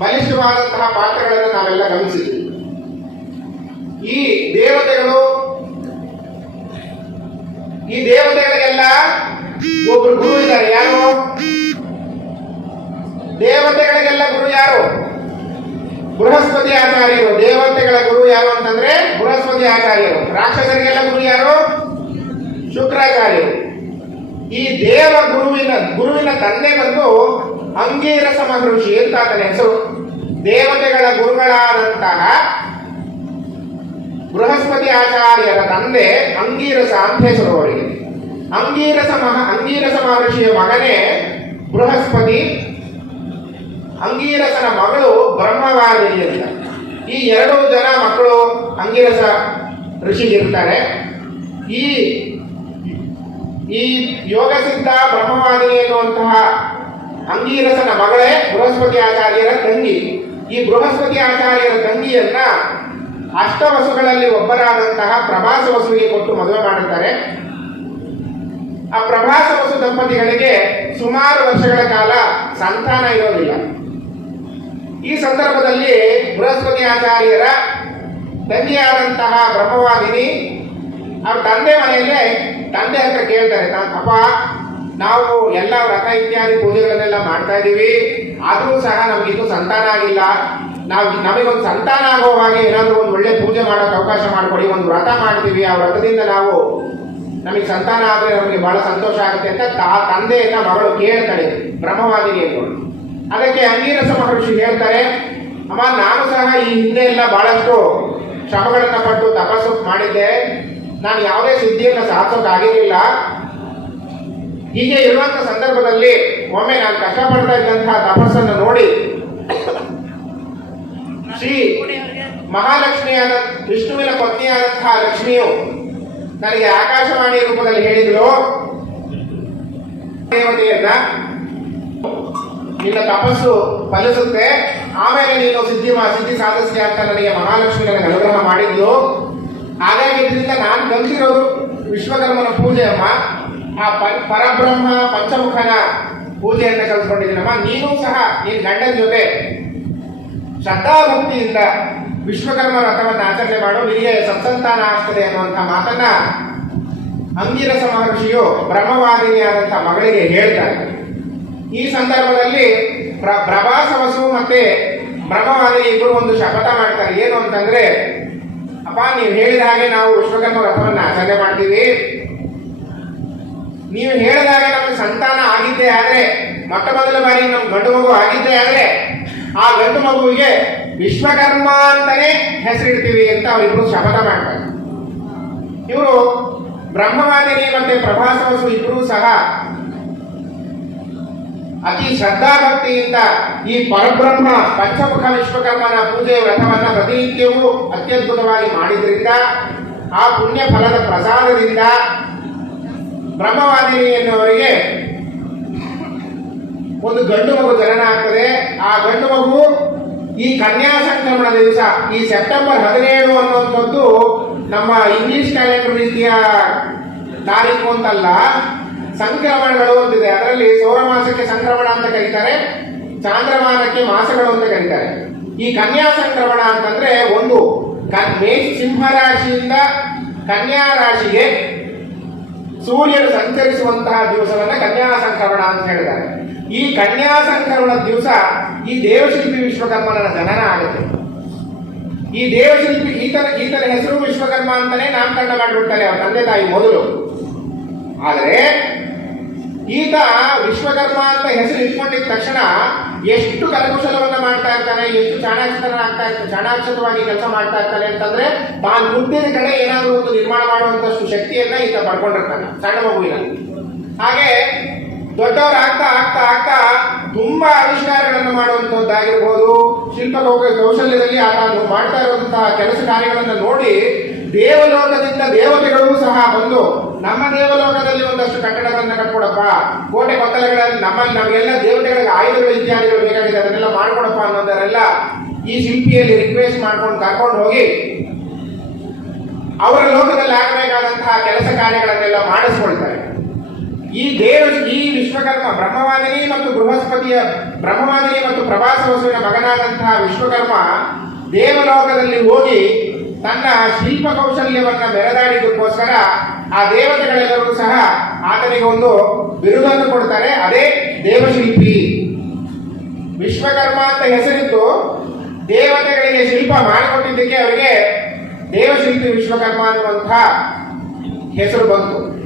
ಬಲಿಷ್ಠವಾದಂತಹ ಪಾತ್ರಗಳನ್ನು ನಾವೆಲ್ಲ ಗಮನಿಸಿದ್ದೀವಿ. ಈ ದೇವತೆಗಳು, ಈ ದೇವತೆಗಳಿಗೆಲ್ಲ ಒಬ್ರು ಗುರು ಇದ್ದಾರೆ. ಯಾರು? ದೇವತೆಗಳಿಗೆಲ್ಲ ಗುರು ಯಾರು? ಬೃಹಸ್ಪತಿ ಆಚಾರ್ಯರು. ದೇವತೆಗಳ ಗುರು ಯಾರು ಅಂತಂದ್ರೆ ಬೃಹಸ್ಪತಿ ಆಚಾರ್ಯರು. ರಾಕ್ಷಸರಿಗೆಲ್ಲ ಗುರು ಯಾರು? ಶುಕ್ರಾಚಾರ್ಯರು. ಈ ದೇವ ಗುರುವಿನ ಗುರುವಿನ ತಂದೆ ಬಂದು ಅಂಗೀರಸ ಮಹರ್ಷಿ ಅಂತ ಆತನ ಹೆಸರು? ದೇವತೆಗಳ ಗುರುಗಳಾದಂತಹ ಬೃಹಸ್ಪತಿ ಆಚಾರ್ಯರ ತಂದೆ ಅಂಗೀರಸ ಅಂತ ಹೆಸರು ಅವರಿಗೆ ಅಂಗೀರಸ ಮಹ ಅಂಗೀರಸ ಮಹರ್ಷಿಯ ಮಗನೇ ಬೃಹಸ್ಪತಿ. ಅಂಗೀರಸನ ಮಗಳು ಬ್ರಹ್ಮವಾದಿ ಅಂತ. ಈ ಎರಡು ಜನ ಮಕ್ಕಳು ಅಂಗೀರಸ ಋಷಿಗಿರ್ತಾರೆ. ಈ ಈ ಯೋಗಸಿದ್ಧ ಬ್ರಹ್ಮವಾದಿ ಎನ್ನುವಂತಹ ಅಂಗೀರಸನ ಮಗಳೇ ಬೃಹಸ್ಪತಿ ಆಚಾರ್ಯರ ತಂಗಿ. ಈ ಬೃಹಸ್ಪತಿ ಆಚಾರ್ಯರ ತಂಗಿಯನ್ನ ಅಷ್ಟವಸುಗಳಲ್ಲಿ ಒಬ್ಬರಾದಂತಹ ಪ್ರಭಾಸ ವಸುವಿಗೆ ಕೊಟ್ಟು ಮದುವೆ ಮಾಡುತ್ತಾರೆ ಆ ಪ್ರಭಾಸ ವಸು ದಂಪತಿಗಳಿಗೆ ಸುಮಾರು ವರ್ಷಗಳ ಕಾಲ ಸಂತಾನ ಇರೋದಿಲ್ಲ. ಈ ಸಂದರ್ಭದಲ್ಲಿ ಬೃಹಸ್ಪತಿ ಆಚಾರ್ಯರ ತಂಗಿಯಾದಂತಹ ಬ್ರಹ್ಮವಾದಿನಿ ಅವ್ರ ತಂದೆ ಮನೆಯಲ್ಲೇ ತಂದೆ ಹತ್ರ ಕೇಳ್ತಾರೆ ಅಪ್ಪ ಎಲ್ಲ ವ್ರತ ಇತ್ಯಾದಿ ಪೂಜೆಗಳನ್ನೆಲ್ಲ ಮಾಡ್ತಾ ಇದ್ದೀವಿ. ಆದರೂ ಸಹ ನಮಗಿನ್ನೂ ಸಂತಾನ ಆಗಿಲ್ಲ. ನಾವು ನಮಗೊಂದು ಸಂತಾನ ಆಗೋ ಹಾಗೆ ಏನಾದರೂ ಒಂದು ಒಳ್ಳೆ ಪೂಜೆ ಮಾಡೋಕೆ ಅವಕಾಶ ಮಾಡಿಕೊಡಿ, ಒಂದು ವ್ರತ ಮಾಡ್ತೀವಿ. ಆ ವ್ರತದಿಂದ ನಾವು ನಮಗೆ ಸಂತಾನ ಆದರೆ ನಮಗೆ ಬಹಳ ಸಂತೋಷ ಆಗುತ್ತೆ ಅಂತ ತಾ ತಂದೆಯನ್ನ ಮಗಳು ಕೇಳ್ತಾಳೆ ಬ್ರಹ್ಮವಾದಿನಿ ಎನ್ನುವಳು ಅದಕ್ಕೆ ಅಂಗೀರಸ ಮಹರ್ಷಿ ಹೇಳ್ತಾರೆ, ಅಮ್ಮ, ನಾನು ಸಹ ಈ ಹಿಂದೆ ಎಲ್ಲ ಬಹಳಷ್ಟು ಶ್ರಮಗಳನ್ನ ಪಟ್ಟು ತಪಸ್ಸು ಮಾಡಿದ್ದೆ. ನಾನು ಯಾವುದೇ ಸಿದ್ಧಿಯನ್ನು ಸಾಧಿಸೋಕ್ಕಾಗಿರಲಿಲ್ಲ ಹೀಗೆ ಇರುವಂತ ಸಂದರ್ಭದಲ್ಲಿ ಒಮ್ಮೆ ನಾನು ಕಷ್ಟಪಡ್ತಾ ಇದ್ದಂತಹ ತಪಸ್ಸನ್ನು ನೋಡಿ ಶ್ರೀ ಮಹಾಲಕ್ಷ್ಮಿಯಾದ, ವಿಷ್ಣುವಿನ ಪತ್ನಿಯಾದಂತಹ ಲಕ್ಷ್ಮಿಯು ನನಗೆ ಆಕಾಶವಾಣಿ ರೂಪದಲ್ಲಿ ಹೇಳಿದಳು, ದೇವತೆಯನ್ನ ನಿನ್ನ ತಪಸ್ಸು ಫಲಿಸುತ್ತೆ, ಆಮೇಲೆ ನೀನು ಸಿದ್ಧಿ ಸಿದ್ಧಿ ಸಾಧಿಸಿ ಅಂತ ನನಗೆ ಮಹಾಲಕ್ಷ್ಮಿ ನನಗೆ ಅನುಗ್ರಹ ಮಾಡಿದ್ಲು. ಹಾಗಾಗಿ ಇದರಿಂದ ನಾನು ಕಲಿತಿರೋದು ವಿಶ್ವಕರ್ಮನ ಪೂಜೆ ಅಮ್ಮ ಆ ಪರಬ್ರಹ್ಮ ಪಂಚಮುಖನ ಪೂಜೆಯನ್ನು ಕಲ್ತ್ಕೊಂಡಿದ್ದೀನಮ್ಮ ನೀನು ಸಹ ನಿನ್ನ ಗಂಡನ ಜೊತೆ ಶ್ರದ್ಧಾಭಕ್ತಿಯಿಂದ ವಿಶ್ವಕರ್ಮ ವ್ರತವನ್ನು ಆಚರಣೆ ಮಾಡು. ನಿನಗೆ ಸತ್ಸಂತಾನ ಆಗ್ತದೆ ಅನ್ನುವಂಥ ಮಾತನ್ನ ಅಂಗಿರಸ ಮಹರ್ಷಿಯು ಬ್ರಹ್ಮವಾದಿನಿಯಾದಂಥ ಮಗಳಿಗೆ ಹೇಳ್ತಾರೆ. ಈ ಸಂದರ್ಭದಲ್ಲಿ ಪ್ರ ಪ್ರಭಾಸ ವಸು ಮತ್ತೆ ಬ್ರಹ್ಮವಾದಿ ಇಬ್ಬರು ಒಂದು ಶಪಥ ಮಾಡ್ತಾರೆ. ಏನು ಅಂತಂದ್ರೆ, ಅಪ್ಪ, ನೀವು ಹೇಳಿದ ಹಾಗೆ ನಾವು ವಿಶ್ವಕರ್ಮ ವ್ರತವನ್ನು ಆಚರಣೆ ಮಾಡ್ತೀವಿ. ನೀವು ಹೇಳಿದಾಗ ನಮಗೆ ಸಂತಾನ ಆಗಿದ್ದೇ ಆದರೆ, ಮೊಟ್ಟ ಮೊದಲ ಬಾರಿ ನಮ್ಮ ಗಂಡು ಮಗು ಆಗಿದ್ದೇ ಆದರೆ, ಆ ಗಂಡು ಮಗುವಿಗೆ ವಿಶ್ವಕರ್ಮ ಅಂತಾನೆ ಹೆಸರಿಡ್ತೀವಿ ಅಂತ ಅವರಿಬ್ರು ಶಪಥ ಮಾಡ್ತಾರೆ. ಇವರು ಬ್ರಹ್ಮವಾದಿನಿ ಮತ್ತೆ ಪ್ರಭಾಸವಸು ಇಬ್ಬರೂ ಸಹ ಅತಿ ಶ್ರದ್ಧಾಭಕ್ತಿಯಿಂದ ಈ ಪರಬ್ರಹ್ಮ, ಪಂಚಮುಖ ವಿಶ್ವಕರ್ಮನ ಪೂಜೆ ವ್ರತವನ್ನ ಪ್ರತಿನಿತ್ಯವೂ ಅತ್ಯದ್ಭುತವಾಗಿ ಮಾಡಿದ್ರಿಂದ, ಆ ಪುಣ್ಯ ಫಲದ ಪ್ರಸಾದದಿಂದ ಬ್ರಹ್ಮವಾದಿನಿ ಎನ್ನುವರಿಗೆ ಒಂದು ಗಂಡು ಮಗು ಜನನ ಆಗ್ತದೆ. ಆ ಗಂಡು ಮಗು ಈ ಕನ್ಯಾ ಸಂಕ್ರಮಣ ದಿವಸ, ಈ ಸೆಪ್ಟೆಂಬರ್ ಹದಿನೇಳು ಅನ್ನುವಂಥದ್ದು ನಮ್ಮ ಇಂಗ್ಲಿಷ್ ಕ್ಯಾಲೆಂಡರ್ ರೀತಿಯ ತಾರೀಕು ಅಂತಲ್ಲ, ಸಂಕ್ರಮಣಗಳು ಅಂತಿದೆ. ಅದರಲ್ಲಿ ಸೌರಮಾಸಕ್ಕೆ ಸಂಕ್ರಮಣ ಅಂತ ಕರೀತಾರೆ, ಚಾಂದ್ರಮಾನಕ್ಕೆ ಮಾಸಗಳು ಅಂತ ಕರೀತಾರೆ. ಈ ಕನ್ಯಾ ಸಂಕ್ರಮಣ ಅಂತಂದ್ರೆ ಒಂದು ಮೇಷ ಸಿಂಹ ರಾಶಿಯಿಂದ ಕನ್ಯಾ ರಾಶಿಗೆ ಸೂರ್ಯನು ಸಂಚರಿಸುವಂತಹ ದಿವಸವನ್ನ ಕನ್ಯಾ ಸಂಕ್ರಮಣ ಅಂತ ಹೇಳಿದ್ದಾರೆ. ಈ ಕನ್ಯಾ ಸಂಕ್ರಮಣ ದಿವಸ ಈ ದೇವಶಿಲ್ಪಿ ವಿಶ್ವಕರ್ಮನ ಜನನ ಆಗುತ್ತೆ. ಈ ದೇವಶಿಲ್ಪಿ ಈತನ ಈತನ ಹೆಸರು ವಿಶ್ವಕರ್ಮ ಅಂತಾನೆ ನಾಮಕರಣ ಮಾಡಿಬಿಡ್ತಾರೆ ಅವರ ತಂದೆ ತಾಯಿ ಮೊದಲು. ಆದರೆ ಈತ ವಿಶ್ವಕರ್ಮ ಅಂತ ಹೆಸರು ಇಟ್ಕೊಂಡಿದ್ದ ತಕ್ಷಣ ಎಷ್ಟು ಕರಕುಶಲವನ್ನ ಮಾಡ್ತಾ ಇರ್ತಾನೆ ಎಷ್ಟು ಚಾಣಾಕ್ಷತನಾಗ್ತಾ ಇರ್ತಾನೆ ಚಾಣಾಕ್ಷತವಾಗಿ ಕೆಲಸ ಮಾಡ್ತಾ ಇರ್ತಾನೆ ಅಂತಂದ್ರೆ ತಾನು ಮುಂದಿನ ಕಡೆ ಏನಾದರೂ ಒಂದು ನಿರ್ಮಾಣ ಮಾಡುವಂತಷ್ಟು ಶಕ್ತಿಯನ್ನ ಈತ ಪಡ್ಕೊಂಡಿರ್ತಾನೆ, ಸಣ್ಣ ಮಗುವಿನ ಹಾಗೆ ದೊಡ್ಡವರು ಆಗ್ತಾ ಆಗ್ತಾ ಆಗ್ತಾ ತುಂಬಾ ಆವಿಷ್ಕಾರಗಳನ್ನು ಮಾಡುವಂತದ್ದಾಗಿರ್ಬೋದು ಶಿಲ್ಪ ಕೌಶ- ಕೌಶಲ್ಯದಲ್ಲಿ ಆತ ಮಾಡ್ತಾ ಇರುವಂತಹ ಕೆಲಸ ಕಾರ್ಯಗಳನ್ನು ನೋಡಿ ದೇವಲೋಕದಿಂದ ದೇವತೆಗಳು ಸಹ ಬಂದು ನಮ್ಮ ದೇವಲೋಕದಲ್ಲಿ ಒಂದಷ್ಟು ಕಟ್ಟಡಗಳನ್ನ ಕಟ್ಕೊಡಪ್ಪ. ಕೋಟೆ ಕೊತ್ತಲಗಳಲ್ಲಿ ನಮ್ಮ ನಮಗೆಲ್ಲ ದೇವತೆಗಳಿಗೆ ಆಯುಧಗಳು ಇತ್ಯಾದಿಗಳು ಬೇಕಾಗಿದೆ, ಅದನ್ನೆಲ್ಲ ಮಾಡ್ಕೊಡಪ್ಪ ಅನ್ನೋದರೆಲ್ಲ ಈ ಶಿಲ್ಪಿಯಲ್ಲಿ ರಿಕ್ವೆಸ್ಟ್ ಮಾಡ್ಕೊಂಡು ಕರ್ಕೊಂಡು ಹೋಗಿ ಅವರ ಲೋಕದಲ್ಲಿ ಆಗಬೇಕಾದಂತಹ ಕೆಲಸ ಕಾರ್ಯಗಳನ್ನೆಲ್ಲ ಮಾಡಿಸ್ಕೊಳ್ತಾರೆ. ಈ ದೇವ, ಈ ವಿಶ್ವಕರ್ಮ ಬ್ರಹ್ಮವಾದಿನಿ ಮತ್ತು ಬೃಹಸ್ಪತಿಯ ಬ್ರಹ್ಮವಾದಿನಿ ಮತ್ತು ಪ್ರಭಾಸ ವಸುವಿನ ಮಗನಾದಂತಹ ವಿಶ್ವಕರ್ಮ ದೇವಲೋಕದಲ್ಲಿ ಹೋಗಿ ತನ್ನ ಶಿಲ್ಪ ಕೌಶಲ್ಯವನ್ನ ಮೆರೆದಾಡಿದ್ದಕ್ಕೋಸ್ಕರ ಆ ದೇವತೆಗಳೆಲ್ಲರೂ ಸಹ ಆತನಿಗೆ ಒಂದು ಬಿರುದನ್ನು ಕೊಡ್ತಾರೆ. ಅದೇ ದೇವಶಿಲ್ಪಿ. ವಿಶ್ವಕರ್ಮ ಅಂತ ಹೆಸರಿತ್ತು ದೇವತೆಗಳಿಗೆ ಶಿಲ್ಪ ಮಾಡಿಕೊಟ್ಟಿದ್ದಕ್ಕೆ ಅವರಿಗೆ ದೇವಶಿಲ್ಪಿ ವಿಶ್ವಕರ್ಮ ಅನ್ನುವಂತಹ ಹೆಸರು ಬಂತು.